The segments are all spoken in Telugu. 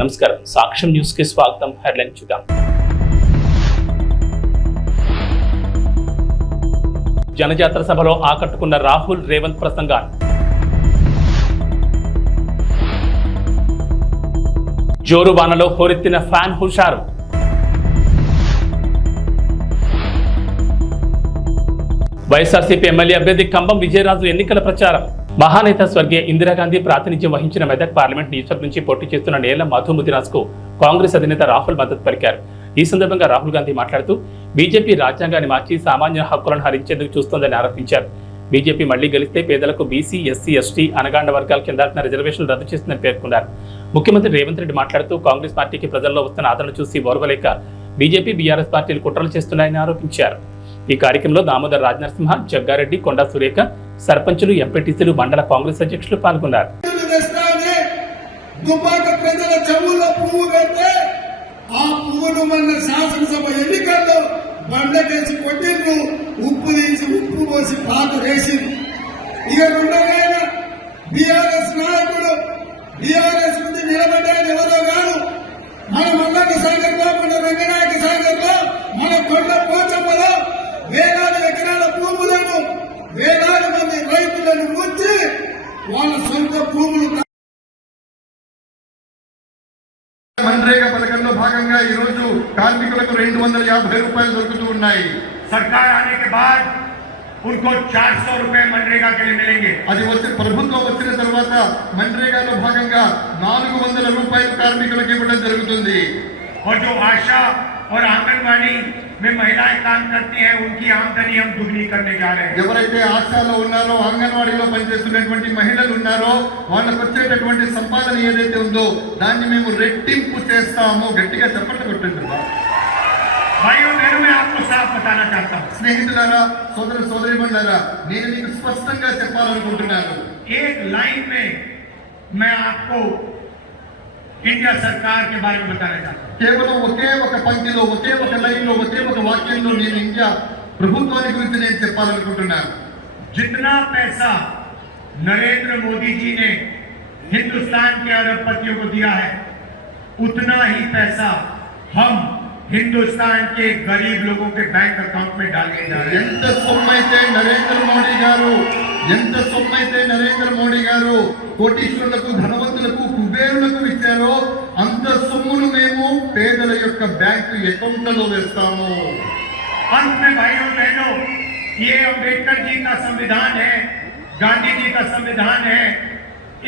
నమస్కారం, సాక్ష్యం న్యూస్ కి స్వాగతం. హెడ్లైన్ చూద్దాం. జనజాతర సభలో ఆకట్టుకున్న రాహుల్ రేవంత్ ప్రసంగాలు. జోరు వానలో హోరెత్తిన ఫ్యాన్ హుషారు. వైఎస్ఆర్సీపీ ఎమ్మెల్యే అభ్యర్థి కంబం విజయరాజు ఎన్నికల ప్రచారం. మహానేత స్వర్గీయ ఇందిరాగాంధీ ప్రాతినిధ్యం వహించిన మెదక్ పార్లమెంట్ నియోజకవర్గం నుంచి పోటీ చేస్తున్న నేల మధు ముదిరాజ్ కు కాంగ్రెస్ అధినేత రాహుల్ మద్దతు పలికారు. ఈ సందర్భంగా రాహుల్ గాంధీ మాట్లాడుతూ బీజేపీ రాజ్యాంగాన్ని మార్చి సామాన్య హక్కులను హరించేందుకు చూస్తోందని ఆరోపించారు. బీజేపీ మళ్లీ గెలిస్తే పేదలకు బీసీ, ఎస్సీ, ఎస్టీ, అనగాండ వర్గాల కింద రిజర్వేషన్లు రద్దు చేస్తుందని పేర్కొన్నారు. ముఖ్యమంత్రి రేవంత్ రెడ్డి మాట్లాడుతూ కాంగ్రెస్ పార్టీకి ప్రజల్లో వస్తున్న ఆదరణ చూసి ఓర్వలేక బీజేపీ, బీఆర్ఎస్ పార్టీలు కుట్రలు చేస్తున్నాయని ఆరోపించారు. ఈ కార్యక్రమంలో దామోదర్ రాజనరసింహ, జగ్గారెడ్డి, కొండా సురేఖ, సర్పంచులు, ఎంపీటీసీలు, మండల కాంగ్రెస్ అధ్యక్షులు పాల్గొన్నారు. శాసనసభ ఎన్నికల్లో బండకేసి కొట్టిండ్రు, ఉప్పు తీసి ఉప్పు పోసి పాత వేసింది. ఇక ఉండగానే బీఆర్ఎస్ నాయకుడు బీఆర్ఎస్ నుంచి నిలబడ్డాడు ఎవరో కాదు, మన మల్లన్న సాగర్ లో, మన రంగనాయక సాగర్ లో, మన కొండ పోచమ్మలో వేలాది ఎకరాల భూములను, వేలాది మంది రైతులను ముంచి వాళ్ళ సొంత భూములు. मनरेगा పథకంలో భాగంగా ఈ రోజు కార్మికులకు 250 రూపాయలు దొరుకుతూ ఉన్నాయి. सरकार आने के बाद उनको 400 रुपए मनरेगा के लिए मिलेंगे. అది వచ్చి ప్రభుత్వం వచ్చిన తర్వాత मनरेगाలో భాగంగా 400 రూపాయలు కార్మికులకు ఇవ్వడం జరుగుతుంది. और जो आशा और आंगनवाड़ी में महिलाएं काम करती हैं, उनकी आमदनी हम दुगनी करने जा रहे हैं. ఎవరైతే ఆశాలో ఉన్నారో, అంగన్వాడీలో పనిచేస్తున్నటువంటి మహిళలు ఉన్నారో వాళ్ళకు వచ్చేటటువంటి సంపాదన ఏదైతే ఉందో దాన్ని మేము రెట్టింపు చేస్తాము. గట్టిగా చప్పట్లు కొట్టండి. भाइयों बहनों, मैं आपको साफ बताना चाहता हूँ. స్నేహితులారా, సోదర సోదరీమణులారా, నేను మీకు స్పష్టంగా చెప్పాలనుకుంటున్నాను. एक लाइन में मैं आपको इंडिया सरकार के बारे में बताना चाहता हूँ. కేవలం ఒకే ఒక పంక్తిలో, ఒకే ఒక లైన్లో, ఒకే ఒక వాక్యంలో నేను ఇండియా ప్రభుత్వాన్ని గురించి నేను చెప్పాలనుకుంటున్నాను. जितना पैसा नरेंद्र मोदी जी ने हिंदुस्तान के अरबपतियों को दिया है, उतना ही पैसा हम हिंदुस्तान के गरीब लोगों के बैंक अकाउंट में डालने जा रहे हैं. ఎంత సొమ్మైతే నరేంద్ర మోడీ గారు కోటీశ్వరులకు, ధనవంతులకు, కుబేరులకు ఇచ్చారో అంత సొమ్మును మేము పేదల యొక్క బ్యాంకు అకౌంట్లలో వేస్తాము. अंत में भाइयों बहनों, ये अम्बेडकर जी का संविधान है, गांधी जी का संविधान है,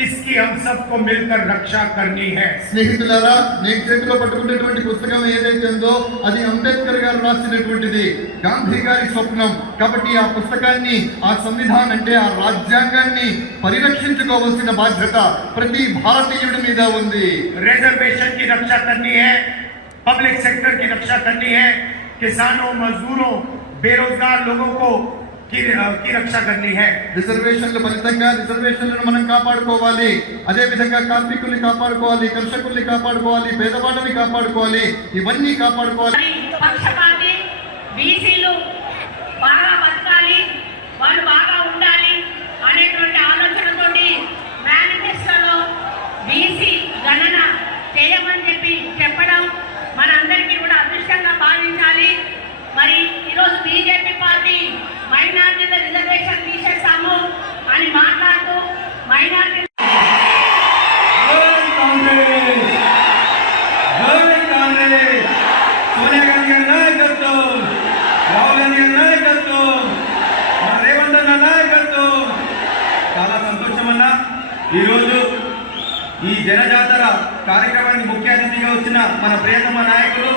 इसकी हम सबको मिलकर रक्षा करनी है. స్నేహితులారా, నేను చేతిలో పట్టుకున్నటువంటి పుస్తకం ఏదైతే ఉందో అది అంబేద్కర్ గారు రాసినటువంటిది, గాంధీ గారి స్వప్నం. కాబట్టి ఆ పుస్తకాన్ని, ఆ సంవిధానం అంటే ఆ రాజ్యాంగాన్ని పరిరక్షించుకోవాల్సిన బాధ్యత ప్రతి భారతీయుడి మీద ఉంది. रिजर्वेशन की रक्षा करनी है, पब्लिक सेक्टर की रक्षा करनी है, किसानों, मजदूरों, बेरोजगार लोगों को की रक्षा करनी है. రిజర్వేషన్ల ఫలితంగా రిజర్వేషన్లను మనం కాపాడుకోవాలి. అదే విధంగా కార్మికుల్ని కాపాడుకోవాలి, కర్షకుల్ని కాపాడుకోవాలి, పేదవాళ్ళని కాపాడుకోవాలి, ఇవన్నీ కాపాడుకోవాలి. పక్షపాతి బీసీలు బాగా బతకాలి, వాళ్ళు బాగా ఉండాలి అనేటువంటి ఆలోచనతోటి మేనిఫెస్టోలో బీసీ గణన చేయమని చెప్పడం మనందరికీ కూడా అదృష్టంగా భావించాలి. మరి ఈరోజు బీజేపీ పార్టీ మైనార్టీల రిజర్వేషన్ తీసేస్తాము అని మాట్లాడుతూ మైనార్టీ సోనియా గాంధీ గారి నాయకత్వం, రాహుల్ గాంధీ గారి నాయకత్వం, రేవంత్ అన్న నాయకత్వం. చాలా సంతోషం అన్న. ఈరోజు ఈ జనజాతర కార్యక్రమానికి ముఖ్య అతిథిగా వచ్చిన మన ప్రియతమ నాయకులు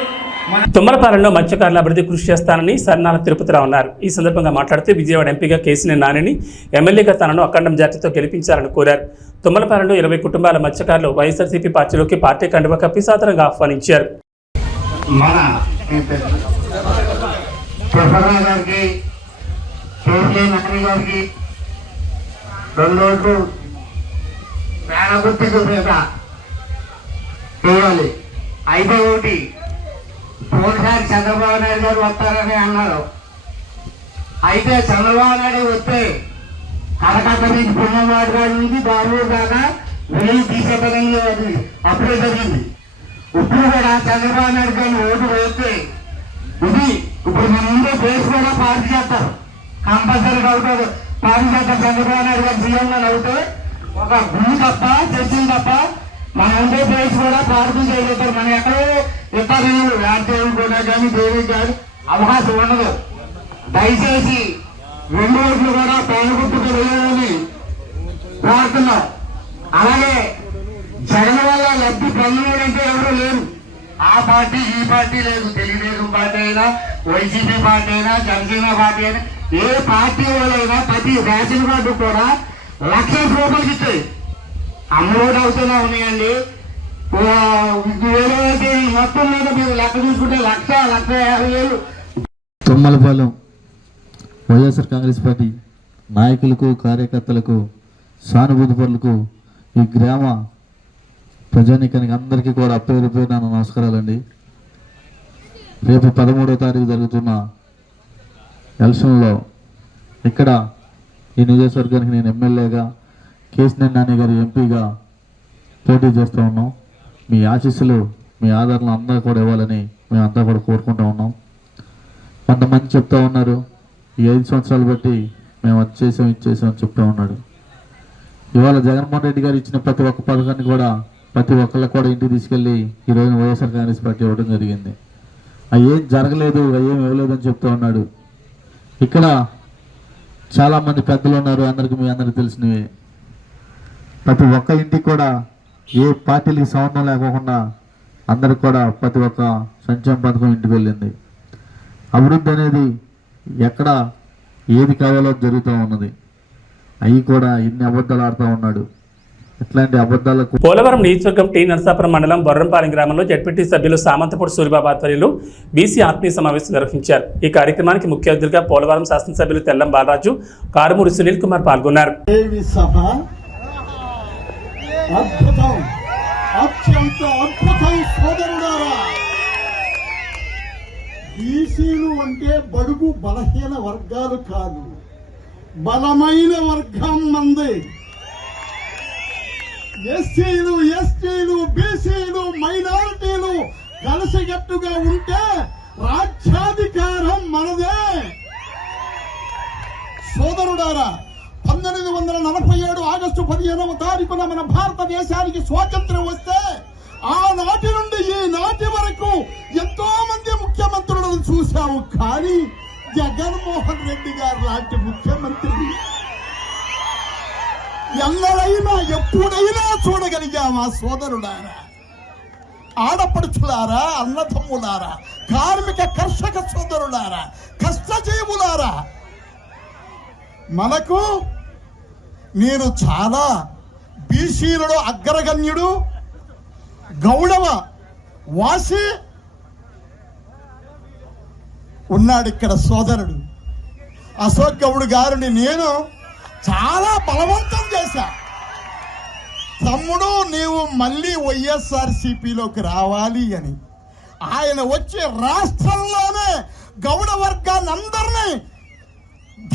తుమ్మలపాలెంలో మత్స్యకారుల అభివృద్ధి కృషి చేస్తానని సర్నాల తిరుపతిరావు అన్నారు. ఈ సందర్భంగా మాట్లాడుతూ విజయవాడ ఎంపీగా కేసీఆర్ నానిని, ఎమ్మెల్యేగా తనను అఖండ మెజార్టీతో గెలిపించాలని కోరారు. తుమ్మలపాలెంలో 20 కుటుంబాల మత్స్యకారులు వైఎస్ఆర్సీపీ పార్టీలోకి పార్టీ కండువా కప్పి సాదరంగా ఆహ్వానించారు. అయితే ఒకటి పోయినసారి చంద్రబాబు నాయుడు గారు వస్తారని అన్నారు. అయితే చంద్రబాబు నాయుడు వస్తే కలకత్తా నుంచి పుణ్యవాడి గారి నుంచి బెంగళూరు దాకా వెయ్యి తీసేపడంగా అప్పుడే జరిగింది. ఇప్పుడు కూడా చంద్రబాబు నాయుడు గారిని ఓటు వేస్తే ఇది ఇప్పుడు మన ముందే బేస్ కూడా పార్టీ చేస్తారు, కంపల్సరీగా అవుతారు పార్టీ చేస్తారు. చంద్రబాబు నాయుడు గారు సీఎంగా అవుతే ఒక గుండు తప్ప చర్చలు తప్ప మన ఉండే బేస్ కూడా పార్టీ చేయగలుగుతారు. మనం ఎక్కడో ఇతరులు రాజ్యాలు కూడా కానీ దేవికి కానీ అవకాశం ఉండదు. దయచేసి 2 ఓట్లు కూడా పేద గుర్తుకు వేయాలని ప్రార్థన. అలాగే జగన్ వల్ల లబ్ధి పొందడంటే ఎవరు లేరు. ఆ పార్టీ ఈ పార్టీ లేదు, తెలుగుదేశం పార్టీ అయినా వైసీపీ పార్టీ అయినా జనసేన పార్టీ అయినా ఏ పార్టీ వాళ్ళైనా ప్రతి రేషన్ కార్డు కూడా 1,00,000 రూపాయలకి ఇస్తాయి. అమౌంట్ అవుతూనే ఉన్నాయండి. వేరే మొత్తం మీద మీరు లెక్క చూసుకుంటే 1,50,000 తుమ్మలపాలెం వైఎస్ఆర్ కాంగ్రెస్ పార్టీ నాయకులకు, కార్యకర్తలకు, సానుభూతి పరులకు, ఈ గ్రామ ప్రజానీకానికి అందరికీ కూడా పేరు పేరున నమస్కారాలండి. రేపు 13వ తారీఖు జరుగుతున్న ఎలక్షన్లో ఇక్కడ ఈ నియోజకవర్గానికి నేను ఎమ్మెల్యేగా, కేశినేని నాని గారు ఎంపీగా పోటీ చేస్తూ ఉన్నాం. మీ ఆశీస్సులు, మీ ఆదరణ అందరూ కూడా ఇవ్వాలని మేమంతా కూడా కోరుకుంటూ ఉన్నాం. కొంతమంది చెప్తా ఉన్నారు, ఈ 5 సంవత్సరాలు బట్టి మేము అది చేసాం ఇది చేసాం అని చెప్తా ఉన్నాడు. ఇవాళ జగన్మోహన్ రెడ్డి గారు ఇచ్చిన ప్రతి ఒక్క పథకాన్ని కూడా ప్రతి ఒక్కళ్ళకి కూడా ఇంటికి తీసుకెళ్ళి ఈరోజు వైఎస్ఆర్ కాంగ్రెస్ పార్టీ ఇవ్వడం జరిగింది. అవి ఏం జరగలేదు, అవి ఏం ఇవ్వలేదు అని చెప్తా ఉన్నాడు. ఇక్కడ చాలామంది పెద్దలు ఉన్నారు, మీ అందరికీ తెలిసినవి. ప్రతి ఒక్క ఇంటికి కూడా ఏ పార్టీలకి సంబంధం లేకోకుండా అందరికి కూడా ప్రతి ఒక్క సంక్షేమ పథకం ఇంటికి వెళ్ళింది. అభివృద్ధి అనేది ఎక్కడ ఏది కావాలో జరుగుతూ ఉన్నది. అవి కూడా ఇన్ని అబద్ధాలు ఆడుతూ ఉన్నాడు. ఇట్లాంటి అబద్ధాలకు పోలవరం నియోజకవర్గం టీ నరసాపురం మండలం బొర్రంపాలెం గ్రామంలో జడ్పీటీ సభ్యులు సామంతపూడి సూరిబాబు ఆధ్వర్యంలో బీసీ ఆత్మీయ సమావేశం నిర్వహించారు. ఈ కార్యక్రమానికి ముఖ్య అతిథిగా పోలవరం శాసనసభ్యులు తెల్లం బాలరాజు, కారుమూరి సునీల్ కుమార్ పాల్గొన్నారు. అద్భుతం, అత్యంత అద్భుతం సోదరులారా. బీసీలు అంటే బడుగు బలహీన వర్గాలు కాదు, బలమైన వర్గం మంది. ఎస్సీలు, ఎస్టీలు, బీసీలు, మైనారిటీలు కలిసికట్టుగా ఉంటే రాజ్యాధికారం మనదే. సోదరుడారా, 1947 ఆగస్టు 15వ తారీఖున మన భారతదేశానికి స్వాతంత్ర్యం వస్తే ఆనాటి నుండి ఈనాటి వరకు ఎంతో మంది ముఖ్యమంత్రులను చూశాము. కానీ జగన్మోహన్ రెడ్డి గారు లాంటి ముఖ్యమంత్రి ఎన్నడైనా ఎప్పుడైనా చూడగలిగామా? సోదరులారా, ఆడపడుచులారా, అన్నదమ్ములారా, కార్మిక కర్షక సోదరులారా, కష్టజీవులారా, మనకు నేను చాలా బీసీలలో అగ్రగణ్యుడు, గౌడవ వాసి ఉన్నాడు ఇక్కడ సోదరుడు అశోక్ గౌడ్ గారిని నేను చాలా బలవంతం చేశా. తమ్ముడు, నీవు మళ్ళీ వైఎస్ఆర్సీపీలోకి రావాలి అని. ఆయన వచ్చి రాష్ట్రంలోనే గౌడ వర్గాన్ని అందరినీ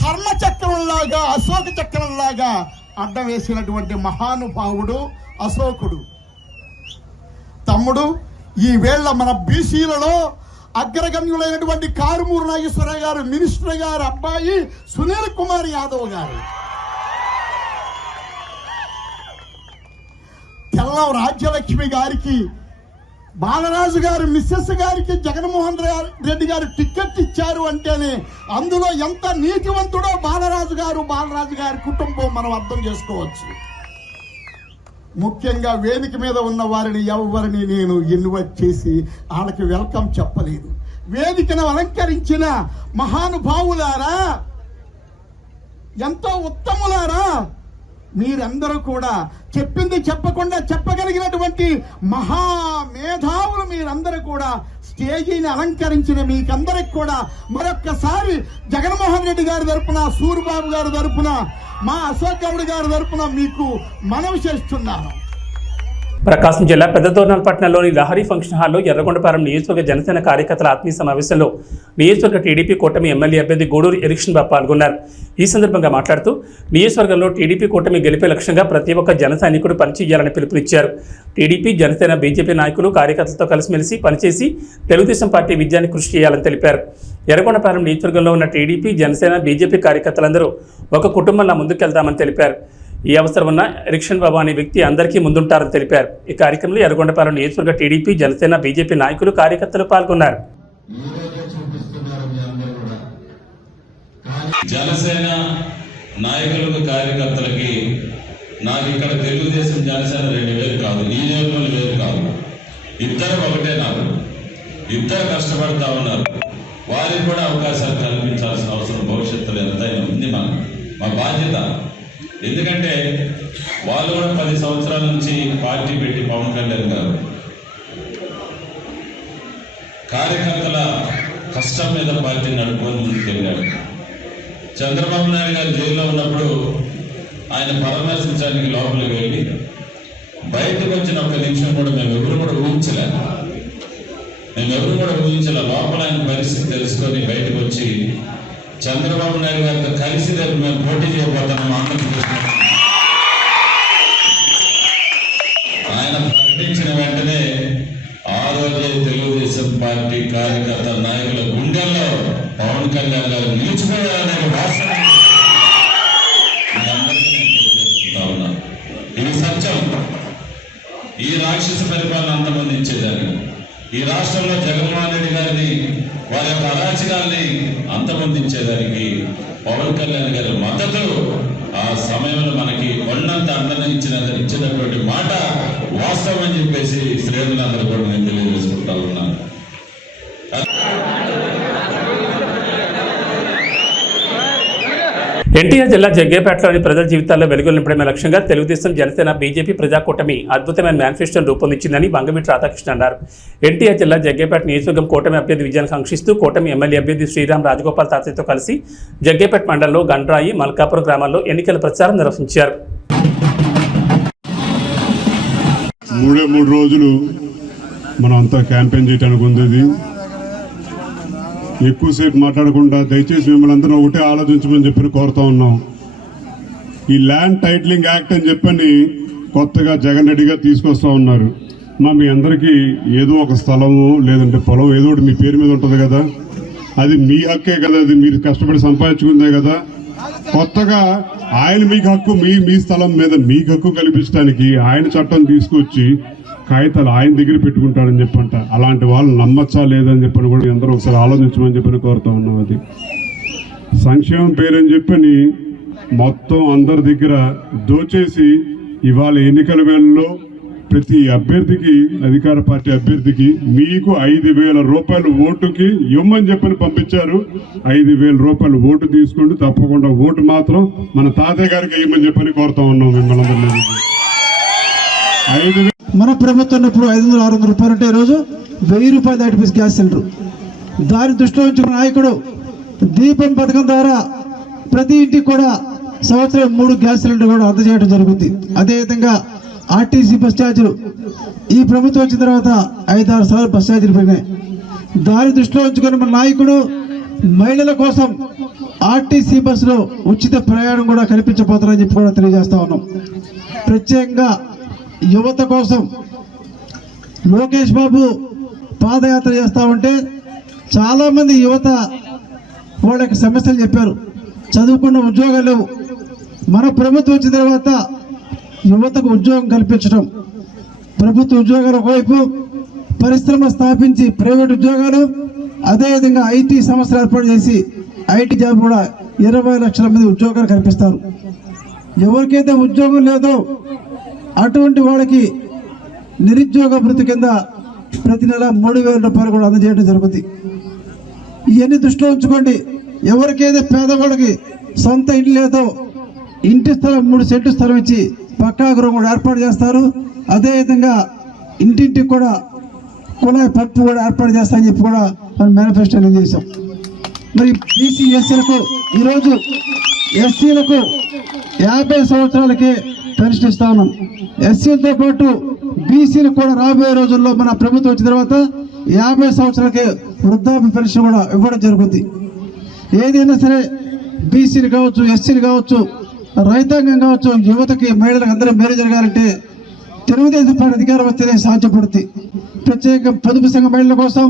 ధర్మచక్రంలాగా, అశోక చక్రంలాగా అడ్డం వేసినటువంటి మహానుభావుడు అశోకుడు. తమ్ముడు, ఈ వేళ మన బీసీలలో అగ్రగణ్యులైనటువంటి కారుమూరి నాగేశ్వరరావు గారు, మినిస్టర్ గారు అబ్బాయి సునీల్ కుమార్ యాదవ్ గారు, తెల్లం రాజ్యలక్ష్మి గారికి, బాలరాజు గారు మిస్సెస్ గారికి జగన్మోహన్ రెడ్డి గారు టికెట్ ఇచ్చారు అంటేనే అందులో ఎంత నీతివంతుడో బాలరాజు గారి కుటుంబం మనం అర్థం చేసుకోవచ్చు. ముఖ్యంగా వేదిక మీద ఉన్న వారిని ఎవరిని నేను ఇన్వైట్ చేసి వాళ్ళకి వెల్కమ్ చెప్పలేదు. వేదికను అలంకరించిన మహానుభావులారా, ఎంతో ఉత్తములారా, మీరందరూ కూడా చెప్పింది చెప్పకుండా చెప్పగలిగినటువంటి మహామేధావులు మీరందరూ కూడా స్టేజీని అలంకరించిన మీకందరికి కూడా మరొక్కసారి జగన్మోహన్ రెడ్డి గారి తరపున, సూరిబాబు గారి తరపున, మా అశోక్ గౌడ్ గారి తరపున మీకు మనవి చేస్తున్నాను. ప్రకాశం జిల్లా పెద్దదోర్నాల్ పట్టణంలోని లహరి ఫంక్షన్ హాల్లో ఎర్రగొండపాలెం నియోజకవర్గ జనసేన కార్యకర్తల ఆత్మీయ సమావేశంలో నియోజకవర్గ టీడీపీ కూటమి ఎమ్మెల్యే అభ్యర్థి గూడూరు ఎరిక్షన్ బాబు పాల్గొన్నారు. ఈ సందర్భంగా మాట్లాడుతూ నియోజకవర్గంలో టీడీపీ కూటమి గెలిపే లక్ష్యంగా ప్రతి ఒక్క జన సైనికుడు పనిచేయాలని పిలుపునిచ్చారు. టీడీపీ, జనసేన, బీజేపీ నాయకులు కార్యకర్తలతో కలిసిమెలిసి పనిచేసి తెలుగుదేశం పార్టీ విజయాన్ని కృషి చేయాలని తెలిపారు. ఎర్రగొండపాలెం నియోజకవర్గంలో ఉన్న టీడీపీ, జనసేన, బీజేపీ కార్యకర్తలందరూ ఒక కుటుంబంలా ముందుకెళ్తామని తెలిపారు. ఈ అవసరం ఉన్న ఎరిక్షన్ బాబు అనే వ్యక్తి అందరికీ ముందుంటారని తెలిపారు. ఈ కార్యక్రమంలో ఎర్రగొండపాలెం నియోజకవర్గ టీడీపీ, జనసేన, బీజేపీ నాయకులు కార్యకర్తలు పాల్గొన్నారు. జనసేన నాయకులకు కార్యకర్తలకి నాకు ఇక్కడ తెలుగుదేశం జనసేన 2 వేలు కాదు, ఈ నియోజకవర్గం వేరు కాదు, ఇద్దరు ఒకటే. నాకు ఇద్దరు కష్టపడతా ఉన్నారు. వారికి కూడా అవకాశాలు కల్పించాల్సిన అవసరం భవిష్యత్తులో ఎంతైనా ఉంది. మా బాధ్యత. ఎందుకంటే వాళ్ళు కూడా 10 సంవత్సరాల నుంచి పార్టీ పెట్టి పవన్ కళ్యాణ్ గారు కార్యకర్తల కష్టం మీద పార్టీ నడుపుకొని ముందుకెళ్ళాడు. చంద్రబాబు నాయుడు గారు జైల్లో ఉన్నప్పుడు ఆయన పరామర్శించడానికి లోపలికి వెళ్ళి బయటకు వచ్చిన 1 నిమిషం కూడా మేమెవరు కూడా ఊహించలే. లోపల ఆయన పరిస్థితి తెలుసుకొని బయటకు వచ్చి చంద్రబాబు నాయుడు గారితో కలిసి రేపు మేము పోటీ చేయబోతున్నాము ఆంధ్రప్రదేశ్. ఆయన ప్రకటించిన వెంటనే ఆ రోజే తెలుగుదేశం పార్టీ కార్యకర్త నాయకుల గుండెల్లో పవన్ కళ్యాణ్ గారు నిలిచిపోయారనే వాస్తవం ఇది సత్యం. ఈ రాక్షస పరిపాలన అంతమందించేదాన్ని, ఈ రాష్ట్రంలో జగన్మోహన్ రెడ్డి గారిని వారి యొక్క అరాచకాల్ని అంతమొందించేదానికి పవన్ కళ్యాణ్ గారి మద్దతు ఆ సమయంలో మనకి కొండంత అండన ఇచ్చినటువంటి మాట వాస్తవం అని చెప్పేసి శ్రేణులందరూ కూడా నేను తెలియజేసుకుంటా ఉన్నాను. ఎన్టీఆర్ జిల్లా జగ్గేపేటలోని ప్రజల జీవితాల్లో వెలుగులు నింపడమే లక్ష్యంగా తెలుగుదేశం, జనసేన, బీజేపీ ప్రజాకూటమి అద్భుతమైన మేనిఫెస్టోను రూపొందించిందని బంగవీటి రాధాకృష్ణ అన్నారు. ఎన్టీఆర్ జిల్లా జగ్గేపేట నియోజకవర్గం కూటమి అభ్యర్థి విజయాన్ని కాంక్షిస్తూ కూటమి ఎమ్మెల్యే అభ్యర్థి శ్రీరామ్ రాజగోపాల్ తాతయ్యతో కలిసి జగ్గేపేట మండలంలో గండ్రాయి, మల్కాపురం గ్రామాల్లో ఎన్నికల ప్రచారం నిర్వహించారు. 3 రోజులు మనం అంతా క్యాంపెయిన్ చేయడానికి ఉంది. ఎక్కువసేపు మాట్లాడకుండా దయచేసి మిమ్మల్ని అందరూ ఒకటే ఆలోచించమని చెప్పి కోరుతా ఉన్నాం. ఈ ల్యాండ్ టైటిలింగ్ యాక్ట్ అని చెప్పని కొత్తగా జగన్ రెడ్డి గారు తీసుకొస్తా ఉన్నారు. మీ అందరికీ ఏదో ఒక స్థలము లేదంటే పొలం ఏదో ఒకటి మీ పేరు మీద ఉంటుంది కదా, అది మీ హక్కే కదా, అది మీరు కష్టపడి సంపాదించుకుందే కదా. కొత్తగా ఆయన మీకు హక్కు, మీ స్థలం మీద మీకు హక్కు కల్పించడానికి ఆయన చట్టం తీసుకొచ్చి కాగితాలు ఆయన దగ్గర పెట్టుకుంటాడని చెప్పంట. అలాంటి వాళ్ళు నమ్మచ్చా లేదని చెప్పని కూడా అందరూ ఒకసారి ఆలోచించమని చెప్పని కోరుతా ఉన్నాం. అది సంక్షేమం పేరని చెప్పని మొత్తం అందరి దగ్గర దోచేసి ఇవాళ ఎన్నికల వేళల్లో ప్రతి అభ్యర్థికి, అధికార పార్టీ అభ్యర్థికి మీకు 5,000 రూపాయలు ఓటుకి ఇవ్వమని చెప్పని పంపించారు. 5,000 రూపాయలు ఓటు తీసుకోండి, తప్పకుండా ఓటు మాత్రం మన తాతయ్య గారికి ఇవ్వమని చెప్పని కోరుతా ఉన్నాం మిమ్మల్ని అందరినీ. మన ప్రభుత్వం ఉన్నప్పుడు 500-600 రూపాయలు అంటే ఈరోజు 1000 రూపాయలు దాటిపోయి గ్యాస్ సిలిండర్. దాని దృష్టిలో ఉంచిన నాయకుడు దీపం పథకం ద్వారా ప్రతి ఇంటికి కూడా సంవత్సరం 3 గ్యాస్ సిలిండర్ కూడా అందజేయడం జరుగుతుంది. అదేవిధంగా ఆర్టీసీ బస్ ఛార్జీలు ఈ ప్రభుత్వం వచ్చిన తర్వాత 5-6 సార్లు బస్ ఛార్జీలు పెరిగినాయి. దాని దృష్టిలో ఉంచుకొని మన నాయకుడు మహిళల కోసం ఆర్టీసీ బస్సులో ఉచిత ప్రయాణం కూడా కల్పించబోతారని చెప్పి కూడా తెలియజేస్తా ఉన్నాం. ప్రత్యేకంగా యువత కోసం లోకేష్ బాబు పాదయాత్ర చేస్తా ఉంటే చాలామంది యువత వాళ్ళ యొక్క సమస్యలు చెప్పారు. చదువుకున్న ఉద్యోగాలు లేవు. మన ప్రభుత్వం వచ్చిన తర్వాత యువతకు ఉద్యోగం కల్పించడం, ప్రభుత్వ ఉద్యోగాల వైపు పరిశ్రమ స్థాపించి ప్రైవేట్ ఉద్యోగాలు, అదేవిధంగా ఐటీ సంస్థలు ఏర్పాటు చేసి ఐటీ జాబ్ కూడా 20 లక్షల మంది ఉద్యోగాలు కల్పిస్తారు. ఎవరికైతే ఉద్యోగం లేదో అటువంటి వాళ్ళకి నిరుద్యోగ భృతి కింద ప్రతి నెల 3,000 రూపాయలు కూడా అందజేయడం జరుగుతుంది. ఇవన్నీ దృష్టిలో ఉంచుకోండి. ఎవరికైతే పేదవాళ్ళకి సొంత ఇంటి లేదో ఇంటి స్థలం 3 సెంట్లు స్థలం ఇచ్చి పక్కా గృహం కూడా ఏర్పాటు చేస్తారు. అదేవిధంగా ఇంటింటికి కూడా కుళాయి పప్పు కూడా ఏర్పాటు చేస్తామని చెప్పి కూడా మనం మేనిఫెస్టోలో చేసాం. మరి బీసీ ఎస్సీలకు ఈరోజు ఎస్సీలకు 50 సంవత్సరాలకే పెన్షన్ ఇస్తా ఉన్నాం. ఎస్సీలతో పాటు బీసీలు కూడా రాబోయే రోజుల్లో మన ప్రభుత్వం వచ్చిన తర్వాత 50 సంవత్సరాలకే వృద్ధాప్య పెన్షన్ కూడా ఇవ్వడం జరుగుతుంది. ఏదైనా సరే బీసీలు కావచ్చు, ఎస్సీలు కావచ్చు, రైతాంగం కావచ్చు, యువతకి, మహిళలకు అందరూ మేలు జరగాలంటే తెలుగుదేశం పార్టీ అధికారం వస్తేనే సాధ్యపడుతుంది. ప్రత్యేక పొదుపు సంఘ మహిళల కోసం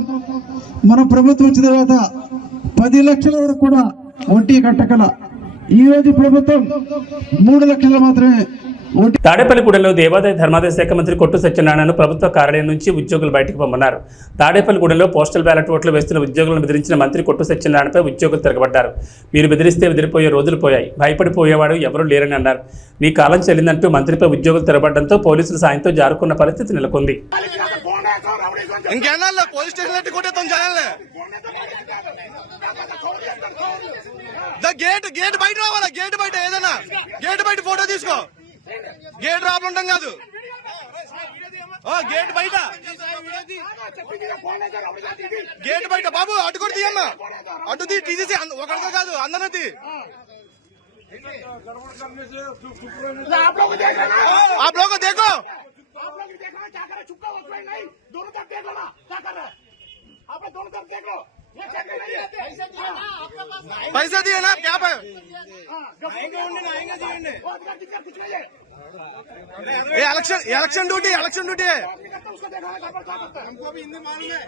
మన ప్రభుత్వం వచ్చిన తర్వాత 10 లక్షల వరకు కూడా వడ్డీ కట్టగల ఈ రోజు ప్రభుత్వం 3 లక్షలు మాత్రమే. తాడేపల్లిగూడెంలో దేవాదాయ ధర్మాదాయ శాఖ మంత్రి కొట్టు సత్యనారాయణను ప్రభుత్వ కార్యాలయం నుంచి ఉద్యోగులు బయటకు పొమ్మన్నారు. తాడేపల్లిగూడెంలో పోస్టల్ బ్యాలెట్ ఓట్లు వేస్తున్న ఉద్యోగులను బెదిరించిన మంత్రి కొట్టు సత్యనారాయణపై ఉద్యోగులు తిరగబడ్డారు. మీరు బెదిరిస్తే బెదిరిపోయే రోజులు పోయాయి, భయపడిపోయేవాడు ఎవరూ లేరని అన్నారు. నీ కాలం చెల్లిందంటూ మంత్రిపై ఉద్యోగులు తిరగబడడంతో పోలీసుల సాయంతో జారుకున్న పరిస్థితి నెలకొంది. గేట్ బయట రావాలా, గేట్ బయట ఏదైనా గేట్ బయట ఫోటో తీసుకో, గేట్ రాబడం కాదు, గేట్ బయట, గేట్ బయట బాబు అటు కూడా తీయమ్మా, అటు తీసేసి ఒకరితో కాదు అందరూ తీ. आप लोग देखो, पैसा दिए ना क्या पे इलेक्शन ड्यूटी है, हमको भी हिंदी मालूम है.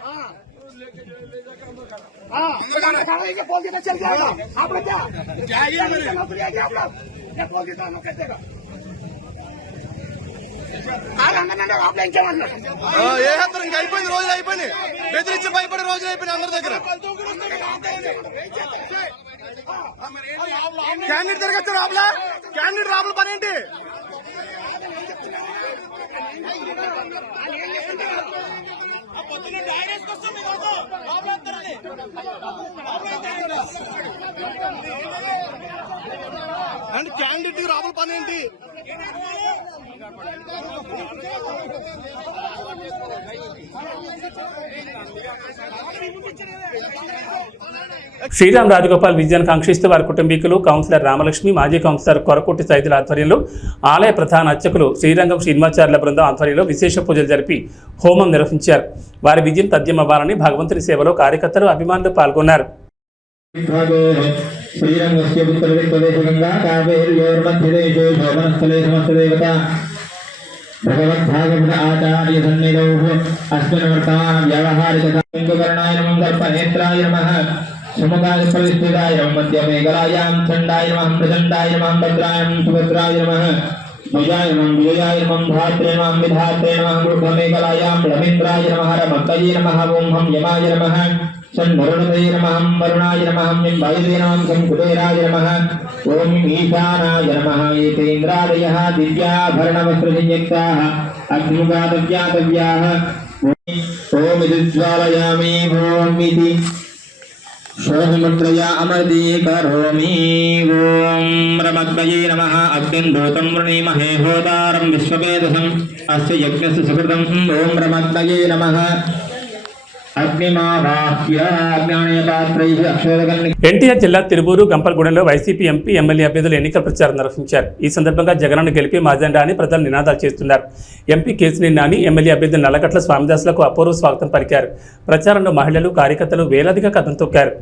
ఇంకా అయిపోయింది, రోజులు అయిపోయినాయి, బెదిరించి భయపడే రోజులు అయిపోయినాయి అందరి దగ్గర. క్యాండిడేట్ తిరగచ్చు రాబులా, క్యాండిడేట్ రాబుల పని ఏంటి? అంటే క్యాండిడేట్ రాబుల పని ఏంటి? శ్రీరామ్ రాజగోపాల్ విజయాన్ని కాంక్షిస్తూ వారి కుటుంబీకులు, కౌన్సిలర్ రామలక్ష్మి, మాజీ కౌన్సిలర్ కొరకోటి సైదుల ఆధ్వర్యంలో ఆలయ ప్రధాన అర్చకులు శ్రీరంగం శ్రీనివాచార్యుల బృందం ఆధ్వర్యంలో విశేష పూజలు జరిపి హోమం నిర్వహించారు. వారి విజయం తథ్యమవ్వాలని భగవంతుని సేవలో కార్యకర్తలు, అభిమానులు పాల్గొన్నారు. भगवद्भागवत आचार्य सन्निधौ अस्मिन् वर्तमान व्यावहारिक कर्णाय नमः, सर्पनेत्राय नमः, सुमुखाय प्रविष्टिताय नमः, मध्यमेकलायां चण्डाय नमः, प्रचण्डाय नमः, भद्राय नमः, सुभद्राय नमः, भुजाय नमः, विजयाय नमः, धात्रे नमः, विधात्रे नमः, मूर्धमेकलायां रवीन्द्राय नमः, रमतये नमः, ओं हम यमाय नमः, षण्वरुणते नमः, वरुणाय नमः, वायुवे नमः, शङ्कुटेराय नमः, ओं ईशानाय नमः. एतेन्द्रादयः दिव्याभरणवस्त्रसंयुक्ताः अग्निमुखादव्यातव्याः. ओं विद्ज्वालयामि ओं इति शोभमुद्रया अमृते करोमि. ओं रमद्वये नमः. अग्निं दूतं वृणीमहे होतारं विश्ववेदसम् अस्य यज्ञस्य सुकृतं. ओं रमद्वये नमः. ఎన్టీఆర్ జిల్లా తిరువూరు, గంపలగూడెంలో వైసీపీ ఎంపీ, ఎమ్మెల్యే అభ్యర్థులు ఎన్నికల ప్రచారం నిర్వహించారు. ఈ సందర్భంగా జగనన్న గెలిపి మాజెండా అని ప్రజలు నినాదాలు చేస్తున్నారు. ఎంపీ కేసినేని నాని, ఎమ్మెల్యే అభ్యర్థి నల్లగట్ల స్వామిదాసులకు అపూర్వ స్వాగతం పలికారు. ప్రచారంలో మహిళలు, కార్యకర్తలు వేలాదిగా కథం తొక్కారు.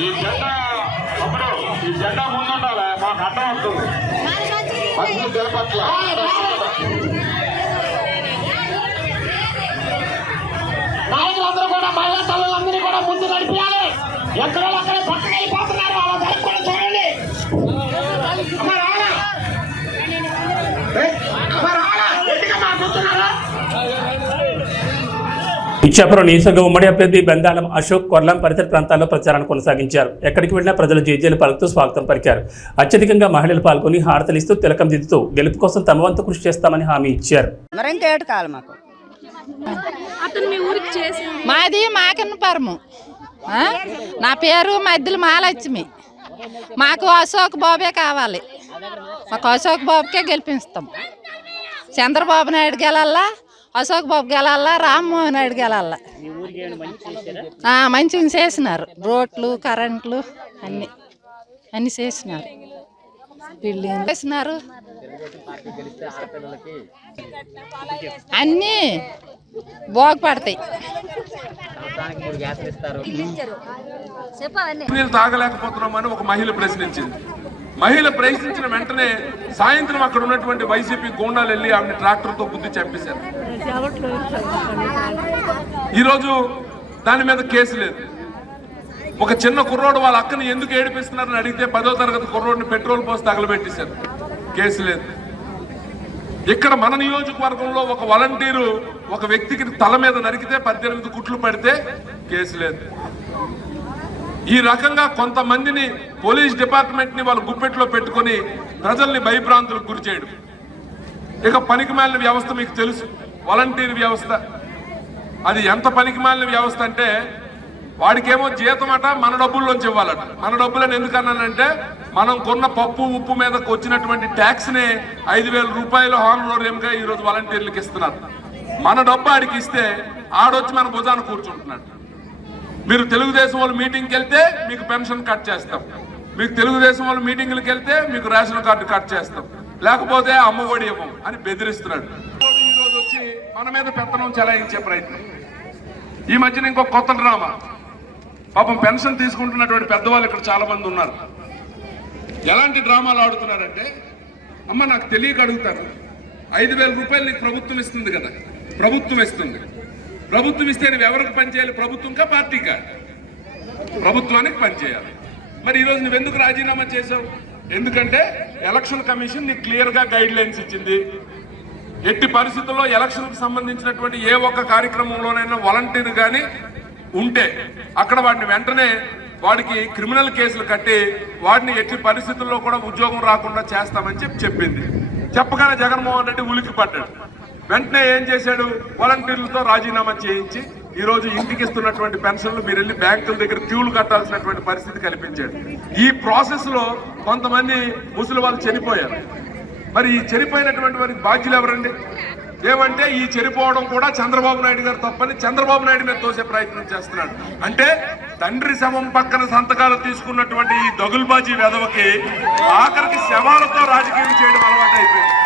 ఈ జెండా ముందుండాలి, మాకు అడ్డం వస్తుంది. మంచి తిరుపట్ల నాయకులందరూ కూడా, మహిళా తల్లులందరినీ కూడా ముందు నడిపించాలి. ఎక్కడో అక్కడే పక్కన వెళ్ళిపోతున్నారు, వాళ్ళ కూడా చూడండి. ఇచ్చాపురం నియోజకవర్గ ఉమ్మడి అభ్యర్థి బెందాలం అశోక్ కొర్లం పరిసర ప్రాంతాల్లో ప్రచారాన్ని కొనసాగించారు. ఎక్కడికి వెళ్లినా ప్రజలు జేజేలు పలుకుతూ స్వాగతం పలికారు. అత్యధికంగా మహిళలు పాల్గొని హారతలిస్తూ తిలకం దిద్దుతూ గెలుపు కోసం తమ వంతు కృషి చేస్తామని హామీ ఇచ్చారు. మాది మాకన్నపురము. నా పేరు మధ్యలో మహాలక్ష్మి. మాకు అశోక్ బాబే కావాలి. మాకు అశోక్ బాబుకే గెలిపిస్తాం. చంద్రబాబు నాయుడు గెలల్లా, అశోక్ బాబు గెలల్లా, రామ్మోహన్ నాయుడు గెలల్లా. మంచిగా చేసినారు. రోడ్లు, కరెంట్లు అన్ని చేసినారు. బిల్డింగ్ చేసినారు. అన్నీ బాగుపడతాయి. నీళ్ళు తాగలేకపోతున్నామని ఒక మహిళ ప్రశ్నించింది. మహిళ ప్రశ్నించిన వెంటనే సాయంత్రం అక్కడ ఉన్నటువంటి వైసీపీ గూండాలు వెళ్ళి ఆమెను ట్రాక్టర్తో గుద్ది చంపేశారు. ఈరోజు దాని మీద కేసు లేదు. ఒక చిన్న కుర్రోడు వాళ్ళ అక్కని ఎందుకు ఏడిపిస్తున్నారని అడిగితే 10వ తరగతి కుర్రోడిని పెట్రోల్ పోసి తగలబెట్టేశారు. కేసు లేదు. ఇక్కడ మన నియోజకవర్గంలో ఒక వాలంటీరు ఒక వ్యక్తికి తల మీద నరికితే 18 కుట్లు పడితే కేసు లేదు. ఈ రకంగా కొంతమందిని పోలీస్ డిపార్ట్మెంట్ ని వాళ్ళు గుప్పెట్లో పెట్టుకుని ప్రజల్ని భయభ్రాంతులకు గురి చేయడం. ఇక పనికిమాలిన వ్యవస్థ మీకు తెలుసు, వాలంటీర్ వ్యవస్థ. అది ఎంత పనికిమాలిన వ్యవస్థ అంటే వాడికేమో జీతం అట మన డబ్బుల్లోంచి ఇవ్వాలట. మన డబ్బులని ఎందుకన్నానంటే మనం కొన్న పప్పు ఉప్పు మీదకి వచ్చినటువంటి ట్యాక్స్ నే 5,000 రూపాయలు హానరోరియంగా ఈరోజు వాలంటీర్లకు ఇస్తున్నారు. మన డబ్బు ఆడికి ఇస్తే ఆడొచ్చి మన భుజాన్ని కూర్చుంటున్నాడు. మీరు తెలుగుదేశం వాళ్ళు మీటింగ్కి వెళ్తే మీకు పెన్షన్ కట్ చేస్తాం, మీకు తెలుగుదేశం వాళ్ళు మీటింగ్లకు వెళ్తే మీకు రేషన్ కార్డు కట్ చేస్తాం, లేకపోతే అమ్మఒడి ఇవ్వం అని బెదిరిస్తున్నాడు. ఈరోజు వచ్చి మన మీద పెత్తనం చెలాయించే ప్రయత్నం. ఈ మధ్యన ఇంకో కొత్త డ్రామా. పాపం పెన్షన్ తీసుకుంటున్నటువంటి పెద్దవాళ్ళు ఇక్కడ చాలా మంది ఉన్నారు. ఎలాంటి డ్రామాలు ఆడుతున్నారంటే, అమ్మ నాకు తెలియక అడుగుతారు, 5,000 రూపాయలు నీకు ప్రభుత్వం ఇస్తుంది కదా, ప్రభుత్వం ఇస్తుంది. ప్రభుత్వం ఇస్తే నువ్వు ఎవరికి పనిచేయాలి? ప్రభుత్వంకా పార్టీకా? ప్రభుత్వానికి పనిచేయాలి. మరి ఈరోజు నువ్వెందుకు రాజీనామా చేసావు? ఎందుకంటే ఎలక్షన్ కమిషన్ నీకు క్లియర్గా గైడ్ లైన్స్ ఇచ్చింది. ఎట్టి పరిస్థితుల్లో ఎలక్షన్కి సంబంధించినటువంటి ఏ ఒక్క కార్యక్రమంలోనైనా వాలంటీర్ కానీ ఉంటే అక్కడ వాడిని వెంటనే వాడికి క్రిమినల్ కేసులు కట్టి వాడిని ఎట్టి పరిస్థితుల్లో కూడా ఉద్యోగం రాకుండా చేస్తామని చెప్పింది. చెప్పగానే జగన్మోహన్ రెడ్డి ఉలికి పడ్డాడు. వెంటనే ఏం చేశాడు? వాలంటీర్లతో రాజీనామా చేయించి ఈరోజు ఇంటికి ఇస్తున్నటువంటి పెన్షన్లు మీరు వెళ్ళి బ్యాంకుల దగ్గర క్యూలు కట్టాల్సినటువంటి పరిస్థితి కల్పించాడు. ఈ ప్రాసెస్ లో కొంతమంది ముసలి వాళ్ళు చనిపోయారు. మరి ఈ చనిపోయినటువంటి వారికి బాధ్యులు ఎవరండి? ఏమంటే ఈ చనిపోవడం కూడా చంద్రబాబు నాయుడు గారు తప్పని చంద్రబాబు నాయుడు మీద తోసే ప్రయత్నం చేస్తున్నాడు. అంటే తండ్రి శవం పక్కన సంతకాలు తీసుకున్నటువంటి ఈ దగుల్బాజీ వెధవకి ఆఖరికి శవాలతో రాజకీయం చేయడం అలవాటు అయిపోయింది.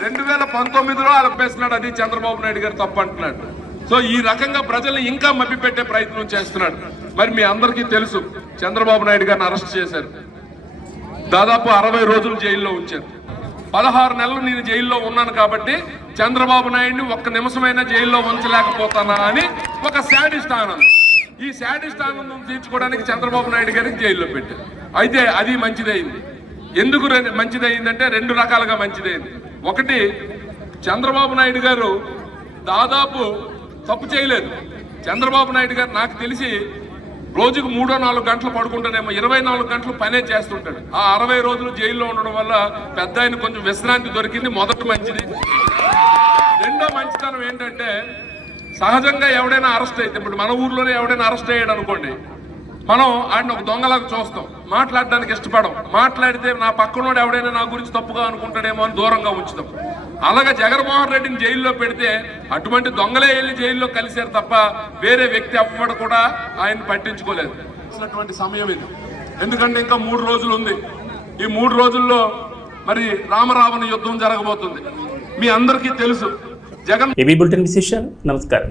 2019లో అలపేస్తున్నాడు, అది చంద్రబాబు నాయుడు గారు తప్పు అంటున్నాడు. సో ఈ రకంగా ప్రజల్ని ఇంకా మభ్యపెట్టే ప్రయత్నం చేస్తున్నాడు. మరి మీ అందరికీ తెలుసు, చంద్రబాబు నాయుడు గారిని అరెస్ట్ చేశారు. దాదాపు 60 రోజులు జైల్లో ఉంచారు. 16 నెలలు నేను జైల్లో ఉన్నాను కాబట్టి చంద్రబాబు నాయుడిని ఒక్క నిమిషమైనా జైల్లో ఉంచలేకపోతానా అని ఒక శాడిస్ట్ ఆనందం. ఈ శాడిస్ట్ ఆనందం తీర్చుకోవడానికి చంద్రబాబు నాయుడు గారికి జైల్లో పెట్టారు. అయితే అది మంచిదైంది. ఎందుకు మంచిదైందంటే 2 రకాలుగా మంచిదైంది. ఒకటి, చంద్రబాబు నాయుడు గారు దాదాపు తప్పు చేయలేదు. చంద్రబాబు నాయుడు గారు నాకు తెలిసి రోజుకు 3-4 గంటలు పడుకుంటానేమో, 24 గంటలు పనే చేస్తుంటాడు. ఆ 60 రోజులు జైల్లో ఉండడం వల్ల పెద్ద ఆయన కొంచెం విశ్రాంతి దొరికింది. మొదటి మంచిది. రెండో మంచితనం ఏంటంటే, సహజంగా ఎవడైనా అరెస్ట్ అయితే, ఇప్పుడు మన ఊర్లోనే ఎవడైనా అరెస్ట్ అయ్యాడు అనుకోండి, మనం ఆయన ఒక దొంగలాగా చూస్తాం, మాట్లాడడానికి ఇష్టపడం. మాట్లాడితే నా పక్కనోడు ఎవడైనా నా గురించి తప్పుగా అనుకుంటాడేమో అని దూరంగా ఉంచుతాం. అలాగే జగన్మోహన్ రెడ్డిని జైల్లో పెడితే అటువంటి దొంగలే వెళ్ళి జైల్లో కలిశారు తప్ప వేరే వ్యక్తి అవ్వడు కూడా ఆయన పట్టించుకోలేదు. సమయం ఇది. ఎందుకంటే ఇంకా 3 రోజులు ఉంది. ఈ 3 రోజుల్లో మరి రామరావణ యుద్ధం జరగబోతుంది. మీ అందరికీ తెలుసు. జగన్ ఏబీ బులెటిన్ విశేషాలు. నమస్కారం.